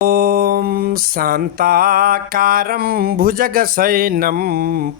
ॐ शान्ताकारं भुजगशयनं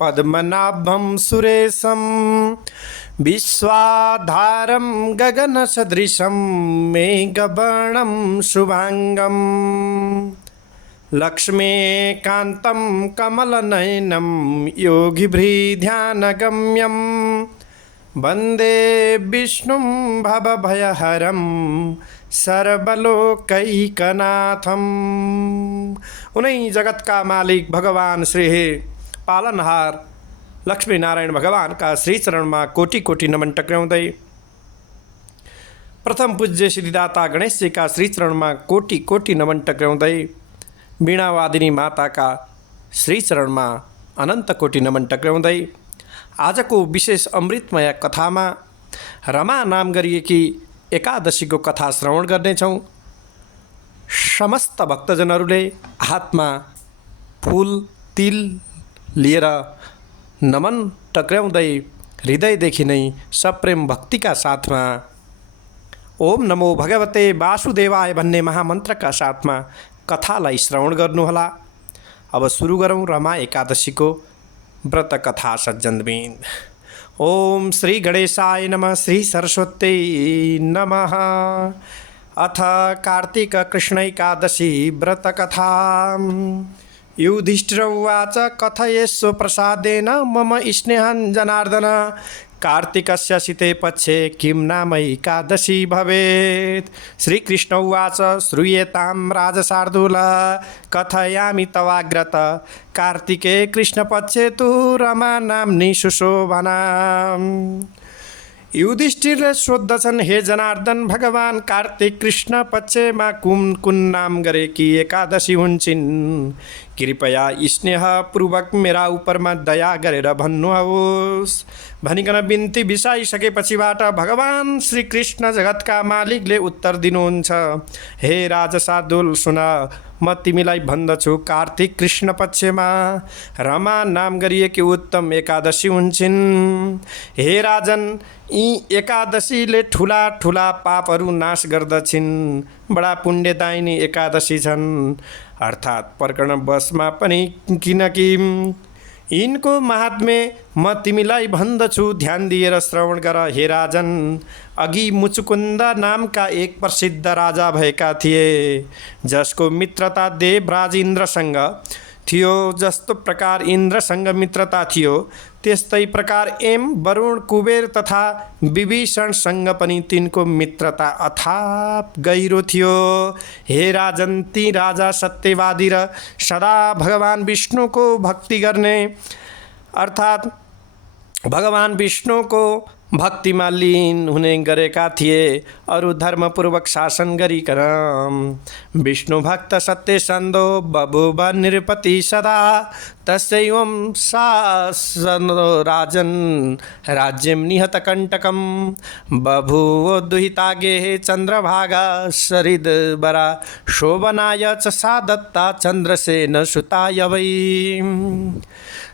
पद्मनाभं सुरेशं विश्वाधारं गगनसदृशं मेघवर्णं शुभांगं लक्ष्मीकान्तं कमलनयनं योगिभृध्यानगम्यं वन्दे विष्णुं भवभयहरं सर्वलोकैकनाथम। उनै जगतका मालिक भगवान श्री पालनहार लक्ष्मी नारायण भगवान का श्री चरण में कोटि कोटि नमन टक्राउँदै प्रथम पूज्य सिद्धिदाता गणेश जी का श्री चरण में कोटि कोटि नमन टक्राउँदै वीणावादिनी माता का श्री चरण में अनंत कोटि नमन टक्राउँदै आजको विशेष अमृतमय कथा में रमा नाम गरिएकी एकादशी को कथा श्रवण गर्नेछौँ। समस्त भक्तजनहरूले हातमा फूल तिल लिएर नमन टक्राउँदै हृदयदेखि नै सप्रेम भक्तिका साथमा ओम नमो भगवते वासुदेवाय भन्ने महामन्त्रका साथमा कथालाई श्रवण गर्नुहोला। अब सुरु गरौँ रमा एकादशीको व्रत कथा सज्जनबिन। ओम श्री गणेशाय नमः। श्री सरस्वती नमः। अथ कार्तिक कृष्ण एकादशी व्रत कथा। युधिष्ठिर उवाच कथयेष्व प्रसादेन मम स्नेहं जनार्दन कार्तिकस्य शिते पक्षे किं नाम एकादशी भवेत्। श्रीकृष्ण उवाच श्रूयेतां राजशार्दूल कथयामि तवाग्रत कार्तिके कृष्णपक्षे तु रमा नाम्नी सुशोभना। युधिष्ठिरले सोद्धछन्, हे जनार्दन भगवान कार्तिक कृष्ण पक्षमा कुन कुन नाम गरेकी एकादशी हुन्छन्। कृपया स्नेहपूर्वक मेरा उपरमा दया गरेर भन्नुहोस् भनिकन बिन्ती बिसाइसकेपछिबाट भगवान श्री कृष्ण जगतका मालिकले उत्तर दिनुहुन्छ। हे राजशार्दूल सुन, म तिमीलाई भन्दछु कार्तिक कृष्ण पक्षमा रमा नाम गरिएकी उत्तम एकादशी हुन्छन्। हे राजन, यी एकादशीले ठुला ठुला पापहरू नाश गर्दछिन्। बडा पुण्यदायिनी एकादशी छन्, अर्थात् प्रकरण बसमा पनि, किनकि यिनको महात्म्य म तिमीलाई भन्दछु, ध्यान दिएर श्रवण गर। हे राजन, अघि मुचुकुन्द नामका एक प्रसिद्ध राजा भएका थिए, जसको मित्रता देवराज इन्द्रसँग थियो। जस्तो प्रकार इन्द्रसँग मित्रता थियो, त्यस्तै प्रकार एम वरुण कुबेर तथा विभीषणसँग पनि तिनको मित्रता अथाप गहिरो थियो। हे राजन, ती राजा सत्यवादी र सदा भगवान विष्णुको भक्ति गर्ने, अर्थात् भगवान विष्णुको भक्तिमा लीन हुने गरेका थिए। अरु धर्मपूर्वक शासन गरिकन विष्णु भक्त सत्यसन्धो बभुव निरपति सदा तस्यैवं शासनो राजन राज्यं निहतकण्टकं बभूव दुहितागे चन्द्रभागा सरिद्वरा शोभनाय च सा दत्ता चन्द्रसेन सुताय वै।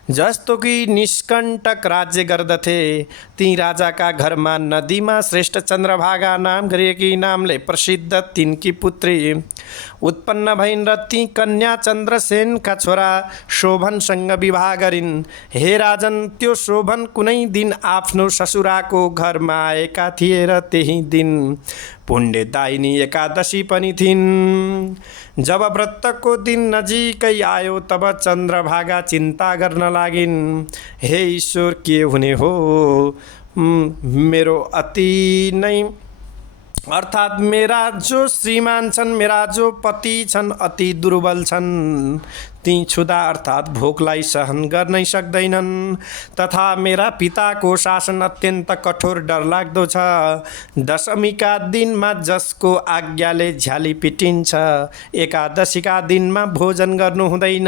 जस्तो कि निष्कण्टक राज्य गर्दथे, ती राजाका घरमा नदीमा श्रेष्ठ चन्द्रभागा नाम गरिएकी नामले प्रसिद्ध तिनकी पुत्री उत्पन्न भइन् र ती कन्या चन्द्रसेनका छोरा शोभनसँग विवाह गरिन्। हे राजन, त्यो शोभन कुनै दिन आफ्नो ससुराको घरमा आएका थिए र त्यही दिन पुण्यदायिनी एकादशी पनि थिइन्। जब व्रतको दिन नजिकै आयो तब चन्द्रभागा चिन्ता गर्न लागिन्। हे ईश्वर, के हुने हो? मेरो अति नै, अर्थात् मेरा जो श्रीमान छन्, मेरा जो पति छन्, अति दुर्बल छन्। ती क्षुधा अर्थात् भोकलाई सहन गर्नै सक्दैनन्, तथा मेरा पिताको शासन अत्यन्त कठोर डरलाग्दो छ। दशमीका दिनमा जसको आज्ञाले झ्याली पिटिन्छ, एकादशीका दिनमा भोजन गर्नु हुँदैन।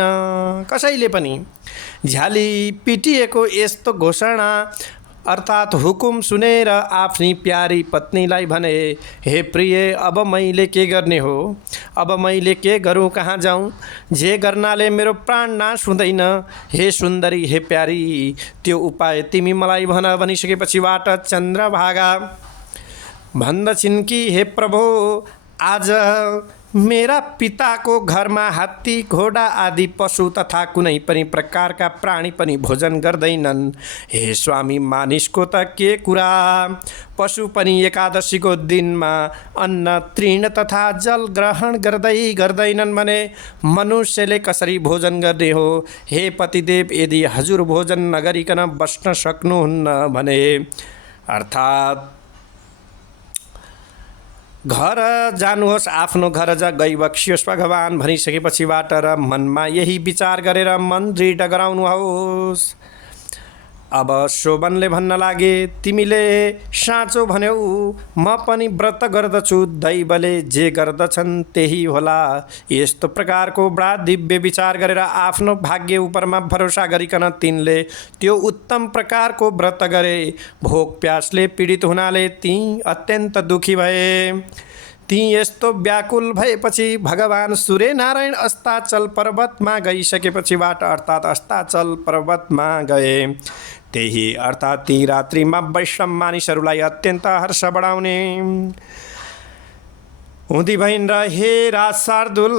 कसैले पनि झ्याली पिटिएको यस्तो घोषणा अर्थात् हुकुम सुनेर आफ्नी प्यारी पत्नीलाई भने, हे प्रिय, अब मैले के गर्ने हो? अब मैले के गरौँ, कहाँ जाऊँ? जे गर्नाले मेरो प्राण नाश हुँदैन। हे सुन्दरी, हे प्यारी, त्यो उपाय तिमी मलाई भन। भनिसकेपछिबाट चन्द्रभागा भन्दछिन् कि हे प्रभु, आज मेरा पिताको घरमा हात्ती घोडा आदि पशु तथा कुनै पनि प्रकारका प्राणी पनि भोजन गर्दैनन्। हे स्वामी, मानिसको त के कुरा, पशु पनि एकादशीको दिनमा अन्न तृण तथा जल ग्रहण गर्दैनन् भने मनुष्यले कसरी भोजन गर्ने हो? हे पतिदेव, यदि हजुर भोजन नगरिकन बस्न सक्नुहुन्न भने, अर्थात् घर जानुहोस्, आफ्नो घर गई बक्सियोस् भगवान भनिसकेपछिबाट र मनमा यही विचार गरेर मन दृढ गराउनुहोस्। अब शोभनले भन्न लागे, तिमीले साँचो भन्यौ, म पनि व्रत गर्दछु, दैवले जे गर्दछन् त्यही होला। यस्तो प्रकारको बडा दिव्य विचार गरेर आफ्नो भाग्य उपरमा भरोसा गरिकन तिनले त्यो उत्तम प्रकारको व्रत गरे। भोक प्यासले पीडित हुनाले ती अत्यन्त दुखी भए। ती यस्तो व्याकुल भएपछि भगवान सूर्यनारायण अस्ताचल पर्वतमा गइसकेपछिबाट, अर्थात् अस्ताचल पर्वतमा गए। त्यही अर्थात् ती रात्रिमा वैष्णव मानिसहरूलाई अत्यन्त हर्ष बढाउने हुँदी भइन् र हे राज शार्दूल,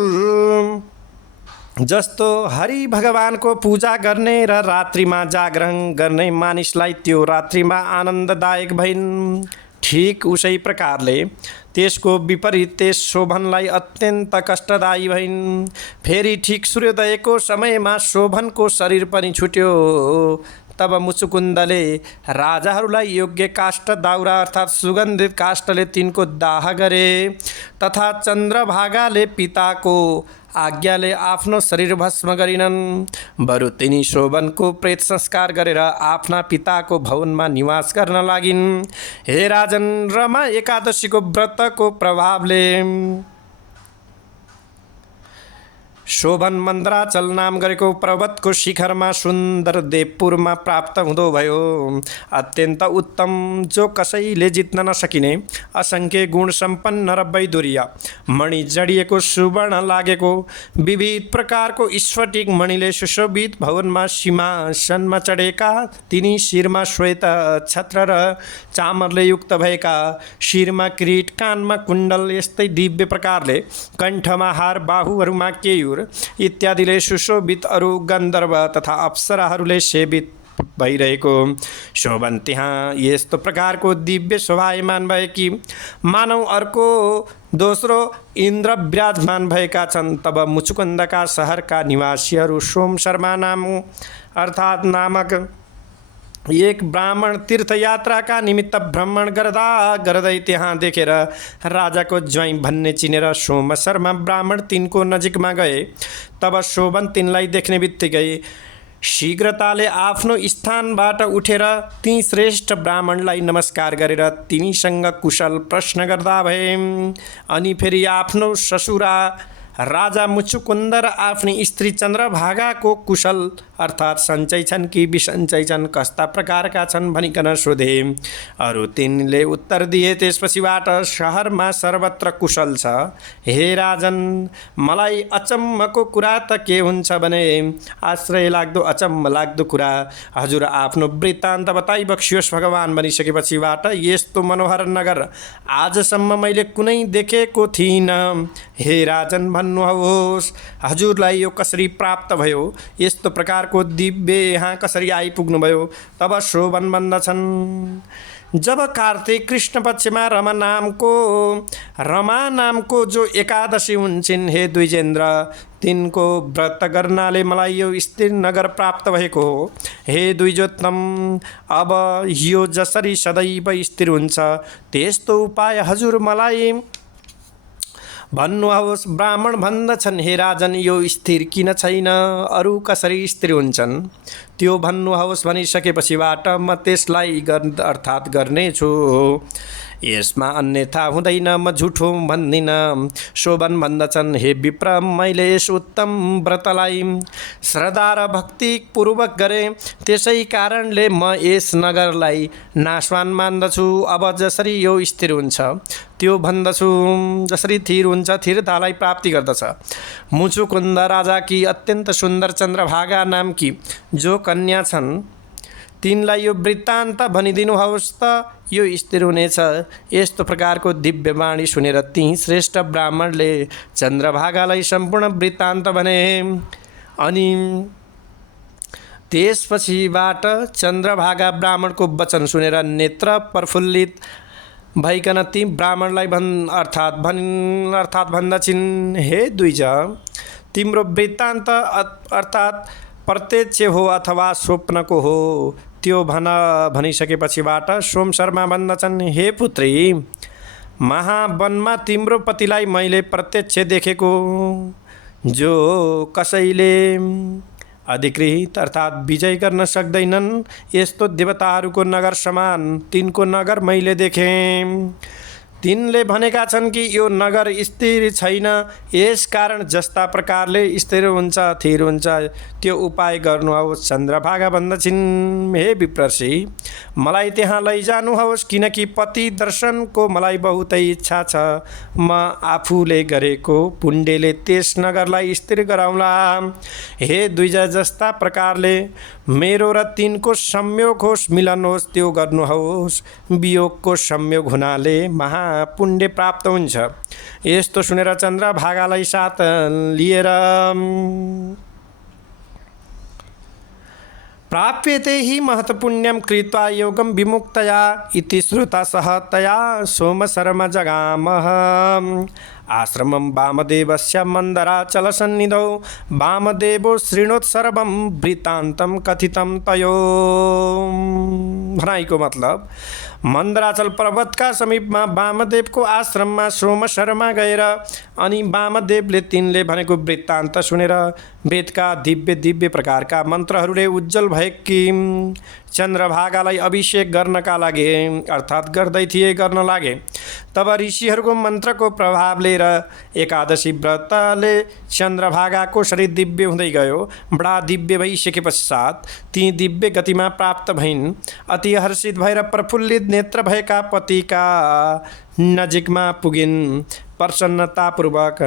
जस्तो हरि भगवानको पूजा गर्ने र रात्रिमा जागरण गर्ने मानिसलाई त्यो रात्रिमा आनन्ददायक भइन्, ठीक उसै प्रकारले त्यसको विपरीत त्यस शोभनलाई अत्यन्त कष्टदायी भइन्। फेरि ठीक सूर्योदयको समयमा शोभनको शरीर पनि छुट्यो। तब मुचुकुन्दले राजाहरूलाई योग्य काष्ठ दाउरा अर्थात् सुगन्धित काष्ठले तिनको दाह गरे, तथा चन्द्रभागाले पिताको आज्ञाले आफ्नो शरीर भस्म गरिनन्। बरु तिनी शोभनको प्रेत संस्कार गरेर आफ्ना पिताको भवनमा निवास गर्न लागिन्। हे राजन, रमा एकादशीको व्रतको प्रभावले शोभन मन्द्राचल नाम गरेको पर्वतको शिखरमा सुन्दर देवपुरमा प्राप्त हुँदो भयो। अत्यन्त उत्तम, जो कसैले जित्न नसकिने असङ्ख्य गुण सम्पन्न र वैदुर्य मणि जडिएको सुवर्ण लागेको विविध प्रकारको स्फटिक मणिले सुशोभित भवनमा सिंहासनमा चढेका, तिनी शिरमा श्वेत छत्र र चामरले युक्त भएका, शिरमा किरीट, कानमा कुण्डल, यस्तै दिव्य प्रकारले कण्ठमा हार, बाहुहरूमा केयूर इत्यादिले सुशोभित अरू गन्धर्व तथा अप्सराहरूले सेवित भइरहेको शोभन त्यहाँ यस्तो प्रकारको दिव्य शोभायमान भए कि मानव अर्को दोस्रो इन्द्र विराजमान भएका छन्। तब मुचुकुन्दका शहरका निवासीहरू सोम शर्मा नामक एक ब्राह्मण तीर्थयात्राका निमित्त भ्रमण गर्दै त्यहाँ देखेर राजाको ज्वाइँ भन्ने चिनेर सोम शर्मा ब्राह्मण तिनको नजिकमा गए। तब शोभन तिनलाई देख्ने बित्तिकै शीघ्रताले आफ्नो स्थानबाट उठेर ती श्रेष्ठ ब्राह्मणलाई नमस्कार गरेर तिनीसँग कुशल प्रश्न गर्दा भए। अनि फेरि आफ्नो ससुरा राजा मुचुकुन्द र आफ्नी स्त्री चन्द्रभागाको कुशल अर्थात् सन्चै छन् कि बिसन्चै छन्, कस्ता प्रकारका छन् भनिकन सोधे। अरू तिनले उत्तर दिए, त्यसपछिबाट शहरमा सर्वत्र कुशल छ। हे राजन, मलाई अचम्मको कुरा त के हुन्छ भने, आश्चर्य लाग्दो अचम्म लाग्दो कुरा हजुर आफ्नो वृत्तान्त बताइ बक्सियोस् भगवान भनिसकेपछिबाट, यस्तो मनोहर नगर आजसम्म मैले कुनै देखेको थिइनँ। हे राजन, भन्नुहोस् हजुरलाई यो कसरी प्राप्त भयो, यस्तो प्रकारको दिव्य यहाँ कसरी आइपुग्नुभयो? तब शोभन भन्दछन्, जब कार्तिक कृष्ण पक्षमा रमा नामको जो एकादशी हुन्छन्, हे द्विजेन्द्र, तिनको व्रत गर्नाले मलाई यो स्थिर नगर प्राप्त भएको हो। हे द्विजोत्तम, अब यो जसरी सदैव स्थिर हुन्छ त्यस्तो उपाय हजुर मलाई भन्नुहोस्। ब्राह्मण भन्दछन्, हे राजन, यो स्थिर किन छैन, अरू कसरी स्थिर हुन्छन् त्यो भन्नुहोस् भनिसकेपछिबाट म त्यसलाई अर्थात् गर्नेछु। यसमा अन्यथा हुँदैन, म झुठो भन्दिनँ। शोभन भन्दछन्, हे विप्र, मैले यस उत्तम व्रतलाई श्रद्धा र भक्तिपूर्वक गरेँ, त्यसै कारणले म यस नगरलाई नाशवान मान्दछु। अब जसरी यो स्थिर हुन्छ त्यो भन्दछु, जसरी थिर हुन्छ थिरतालाई प्राप्ति गर्दछ। मुचुकुन्द राजाकी अत्यन्त सुन्दर चन्द्रभागा नामकी जो कन्या छन्, तिनलाई यो वृत्तान्त भनिदिनुहोस् त यो स्थिर हुनेछ। यस्तो प्रकारको दिव्य वाणी सुनेर ती श्रेष्ठ ब्राह्मणले चन्द्रभागालाई सम्पूर्ण वृत्तान्त भने। अनि त्यसपछिबाट चन्द्रभागा ब्राह्मणको वचन सुनेर नेत्र प्रफुल्लित भइकन ती ब्राह्मणलाई अर्थात् भन्दछिन्, हे द्विज, तिम्रो वृत्तान्त अर्थात् प्रत्यक्ष हो अथवा स्वप्नको हो त्यो भनिसकेपछिबाट सोम शर्मा भन्दछन्, हे पुत्री, महावनमा तिम्रो पतिलाई मैले प्रत्यक्ष देखेको, जो कसैले अधिकृत अर्थात् विजय गर्न सक्दैनन् यस्तो देवताहरूको नगर समान तिनको नगर मैले देखेँ। तिनले भनेका छन् कि यो नगर स्थिर छैन, यस कारण जस्ता प्रकारले स्थिर हुन्छ थिर हुन्छ त्यो उपाय गर्नुहोस्। चन्द्रभागा भन्दछिन्, हे विप्रसी, मलाई त्यहाँ लैजानुहोस्, किनकि पति दर्शनको मलाई बहुतै इच्छा छ। म आफूले गरेको पुण्यले त्यस नगरलाई स्थिर गराउँला। हे द्विज, जस्ता प्रकारले मेरो र तिनको संयोग होस्, मिलन होस्, त्यो गर्नुहोस्। वियोगको संयोग हुनाले महापुण्य प्राप्त हुन्छ। यस्तो सुनेर चन्द्रभागालाई साथ लिएर प्राप्यते हि महत्पुण्यं कृत्वा योगं विमुक्तया इति श्रुता सह तया सोमशर्मा जगामः। आश्रमं वामदेवस्य मन्दराचलसन्निधौ वामदेवो शृणोत् सर्वं वृत्तान्तं कथितं तयो। भनाइको मतलब मन्दराचल पर्वतका समीपमा वामदेवको आश्रममा सोमशर्मा गएर अनि वामदेवले तिनले भनेको वृत्तान्त सुनेर वेदका दिव्य प्रकारका मन्त्रहरूले उज्जवल भएकी चन्द्रभागालाई अभिषेक गर्नका लागि अर्थात् गर्दै थिए गर्न लागे। तब ऋषिहरूको मन्त्रको प्रभावले र एकादशी व्रतले चन्द्रभागाको शरीर दिव्य हुँदै गयो। बडा दिव्य भइसके पश्चात ती दिव्य गतिमा प्राप्त भइन्। अति हर्षित भएर प्रफुल्लित नेत्र भएका पतिका नजिकमा पुगिन्। प्रसन्नतापूर्वक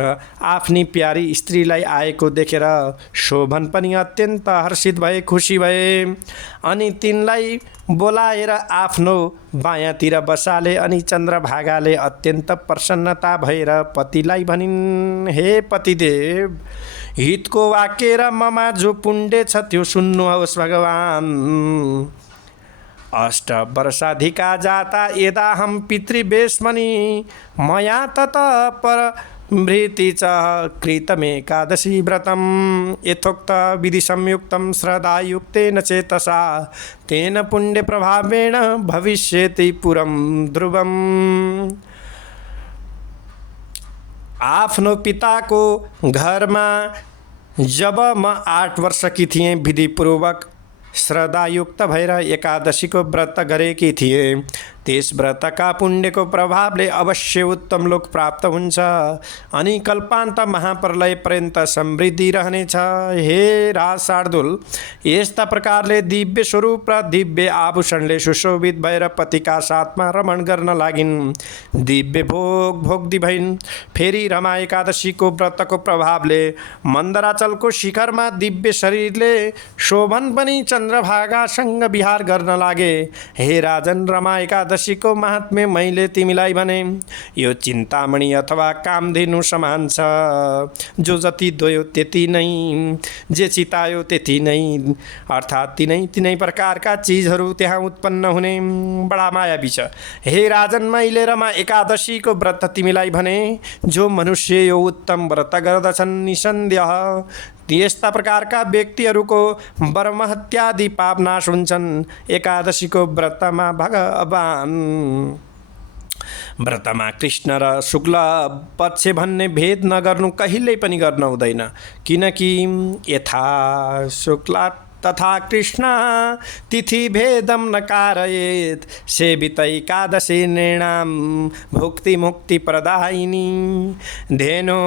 आफ्नी प्यारी स्त्रीलाई आएको देखेर शोभन पनि अत्यन्त हर्षित भए, खुसी भए। अनि तिनलाई बोलाएर आफ्नो बायाँतिर बसाले। अनि चन्द्रभागाले अत्यन्त प्रसन्नता भएर पतिलाई भनिन्, हे पतिदेव, हितको वाक्य र ममा जो पुण्य छ त्यो सुन्नुहोस्। भगवान्, 8 वर्षाधिका जाता यदाहं पितृवेश्मनि मया तत परभृति च कृतमेकादशी व्रतं यथोक्त विधि संयुक्तं श्रद्धायुक्तेन चेतसा तेन पुण्य प्रभावेण भविष्यति पुरं ध्रुवम्। आफ्नो पिताको घरमा जब म 8 वर्षकी थिएँ, विधिपूर्वक श्रद्धायुक्त भएर एकादशीको व्रत गरेकी थिए। त्यस व्रतका पुण्यको प्रभावले अवश्य उत्तम लोक प्राप्त हुन्छ अनि कल्पान्त महाप्रलय पर्यन्त समृद्धि रहनेछ। हे राज शार्दूल, यस्ता प्रकारले दिव्य स्वरूप र दिव्य आभूषणले सुशोभित भएर पतिका साथमा रमण गर्न लागिन्। दिव्य भोग भोग्दी भइन्। फेरि रमा एकादशीको व्रतको प्रभावले मन्दराचलको शिखरमा दिव्य शरीरले शोभन पनि चन्द्रभागासँग विहार गर्न लागे। हे राजन, रमा एकादशीको महात्म्य मैले तिमीलाई भने। यो चिन्तामणि अथवा कामधेनु समान छ, जो जति दोयो त्यति नै, जे चितायो त्यति नै, अर्थात् तिनै प्रकारका चिजहरू त्यहाँ उत्पन्न हुने। बडा मायावी छ। हे राजन, मैले रमा एकादशीको व्रत तिमीलाई भने। जो मनुष्य यो उत्तम व्रत गर्दछन्, निसन्देह यस्ता प्रकारका व्यक्तिहरूको ब्रह्महत्यादि पाप नाश हुन्छन्। एकादशीको व्रतमा भगवान व्रतमा कृष्ण र शुक्ल पक्ष भन्ने भेद नगर्नु कहिल्यै पनि गर्न हुँदैन, किनकि यथा शुक्ला तथा कृष्ण तिथि भेदम न कारयेत् सेवित एकादशी नृणाम भुक्ति मुक्ति प्रदायिनी। धेनो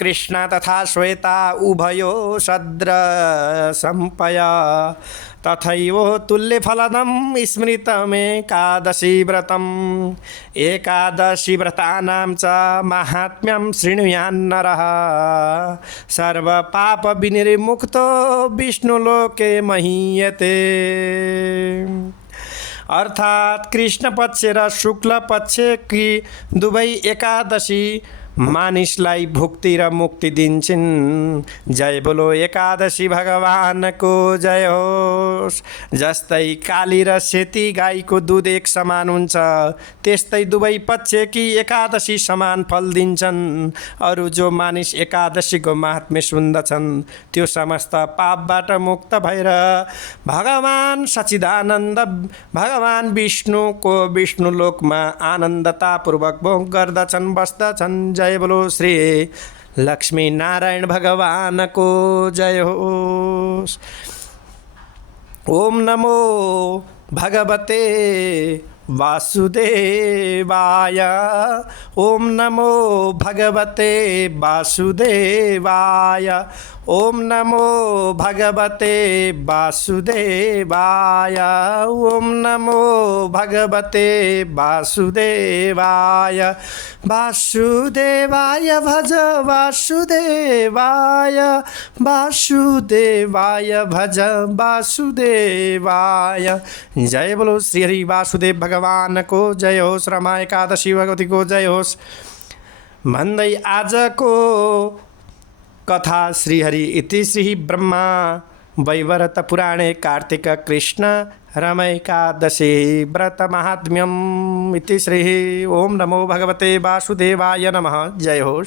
कृष्ण तथा श्वेता उभयो सद्र संपया तथैव तुल्यफलदं स्मृतमेकादशी व्रतम् एकादशी व्रतानां च माहात्म्यं शृणुयान्नरः सर्वपापविनिर्मुक्तो विष्णुलोके महीयते। अर्थात कृष्ण पक्ष र शुक्ल पक्ष की दुवै एकादशी मानिसलाई भुक्ति र मुक्ति दिन्छन्। जय बोलो एकादशी भगवानको जय होस्। जस्तै काली र सेती गाईको दुध एक समान हुन्छ, त्यस्तै दुवै पक्षकी एकादशी समान फल दिन्छन्। अरू जो मानिस एकादशीको महात्म्य सुन्दछन् त्यो समस्त पापबाट मुक्त भएर भगवान सच्चिदानन्द भगवान विष्णुको विष्णुलोकमा आनन्दतापूर्वक भोग गर्दछन्, बस्दछन्। जय बोलो श्री लक्ष्मी नारायण भगवान को जय होस्। ओम नमो भगवते वासुदेवाय। ओम नमो भगवते वासुदेवाय। ओम नमो भगवते वासुदेवाय। ओम नमो भगवते वासुदेवाय। वासुदेवाय भज वासुदेवाय। वासुदेवाय भज वासुदेवाय। जय बोलो श्री हरि वासुदेव भगवान को जय होस्। रमा एकादशी भगवती को जय होस् भन्दै आजको कथा श्रीहरि इति श्री ब्रह्मा वैवर्त पुराणे कार्तिक कृष्ण रमैकादशी व्रत महात्म्यम इति श्री। ओम नमो भगवते वासुदेवाय नमः। जय होस्।